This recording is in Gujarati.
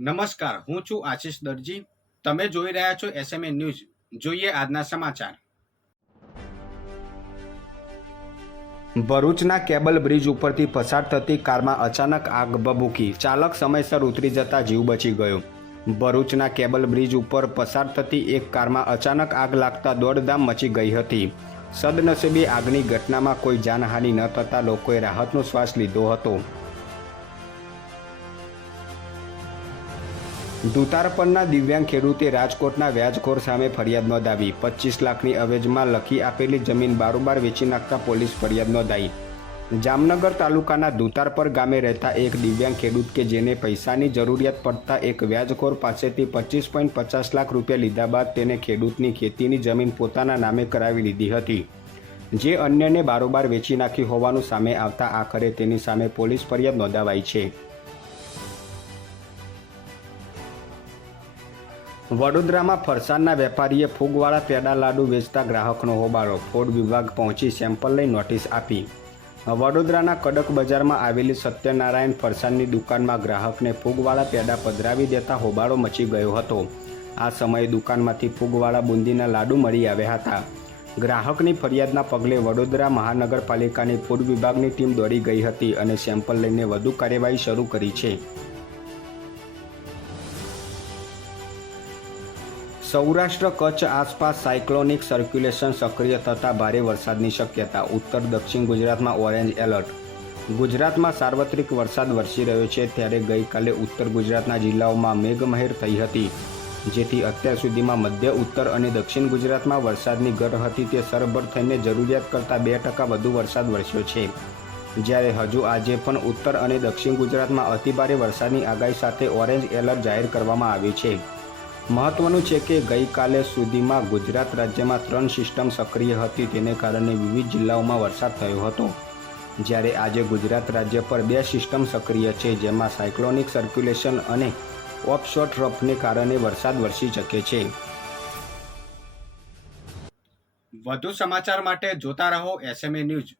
નમસ્કાર, હું છું આશિષ દરજી. તમે જોઈ રહ્યા છો એસએમએ ન્યૂઝ. જોઈએ આજના સમાચાર. ભરૂચના કેબલ બ્રિજ ઉપરથી પસાર થતી કારમાં અચાનક આગ ભભૂકી. ચાલક સમયસર ઉતરી જતા જીવ બચી ગયો. ભરૂચના કેબલ બ્રિજ ઉપર પસાર થતી એક કારમાં અચાનક આગ લાગતા દોડધામ મચી ગઈ હતી. સદનસીબે આગની ઘટનામાં કોઈ જાનહાનિ ન થતાં લોકોએ રાહતનો શ્વાસ લીધો હતો. દુતાર પરના દિવ્યાંગ ખેડૂતે રાજકોટના વ્યાજખોર સામે ફરિયાદ નોંધાવી. 25 લાખની અવેજમાં લખી આપેલી જમીન બારોબાર વેચી નાખતા પોલીસ ફરિયાદ નોંધાઈ. જામનગર તાલુકાના દુતારપર ગામે રહેતા એક દિવ્યાંગ ખેડૂત કે જેને પૈસાની જરૂરિયાત પડતા એક વ્યાજખોર પાસેથી 25.50 લાખ રૂપિયા લીધા બાદ તેને ખેડૂતની ખેતીની જમીન પોતાના નામે કરાવી લીધી હતી, જે અન્યને બારોબાર વેચી નાખી હોવાનું સામે આવતા આખરે તેની સામે પોલીસ ફરિયાદ નોંધાવાઈ છે. વડોદરામાં ફરસાણના વેપારીએ ફૂગવાળા પેડા લાડુ વેચતા ગ્રાહકનો હોબાળો. ફૂડ વિભાગ પહોંચી સેમ્પલ લઈ નોટિસ આપી. વડોદરાના કડક બજારમાં આવેલી સત્યનારાયણ ફરસાણની દુકાનમાં ગ્રાહકને ફૂગવાળા પેડા પધરાવી દેતા હોબાળો મચી ગયો હતો. આ સમયે દુકાનમાંથી ફૂગવાળા બુંદીના લાડુ મળી આવ્યા હતા. ગ્રાહકની ફરિયાદના પગલે વડોદરા મહાનગરપાલિકાની ફૂડ વિભાગની ટીમ દોડી ગઈ હતી અને સેમ્પલ લઈને વધુ કાર્યવાહી શરૂ કરી છે. સૌરાષ્ટ્ર કચ્છ આસપાસ સાયક્લોનિક સર્ક્યુલેશન સક્રિય થતાં ભારે વરસાદની શક્યતા. ઉત્તર દક્ષિણ ગુજરાતમાં ઓરેન્જ એલર્ટ. ગુજરાતમાં સાર્વત્રિક વરસાદ વરસી રહ્યો છે, ત્યારે ગઈકાલે ઉત્તર ગુજરાતના જિલ્લાઓમાં મેઘમહેર થઈ હતી, જેથી અત્યાર સુધીમાં મધ્ય ઉત્તર અને દક્ષિણ ગુજરાતમાં વરસાદની ઘટ હતી તે સરભર થઈને જરૂરિયાત કરતાં 2% વધુ વરસાદ વરસ્યો છે. જ્યારે હજુ આજે પણ ઉત્તર અને દક્ષિણ ગુજરાતમાં અતિભારે વરસાદની આગાહી સાથે ઓરેન્જ એલર્ટ જાહેર કરવામાં આવ્યું છે. મહત્વનું છે કે ગઈકાલે સુધીમાં ગુજરાત રાજ્યમાં 3 સિસ્ટમ સક્રિય હતી, તેને કારણે વિવિધ જિલ્લાઓમાં વરસાદ થયો હતો. જ્યારે આજે ગુજરાત રાજ્ય પર 2 સિસ્ટમ સક્રિય છે, જેમાં સાયક્લોનિક સર્ક્યુલેશન અને ઓફશોર ટ્રફને કારણે વરસાદ વરસી શકે છે. વધુ સમાચાર માટે જોતા રહો એસએમએ ન્યૂઝ.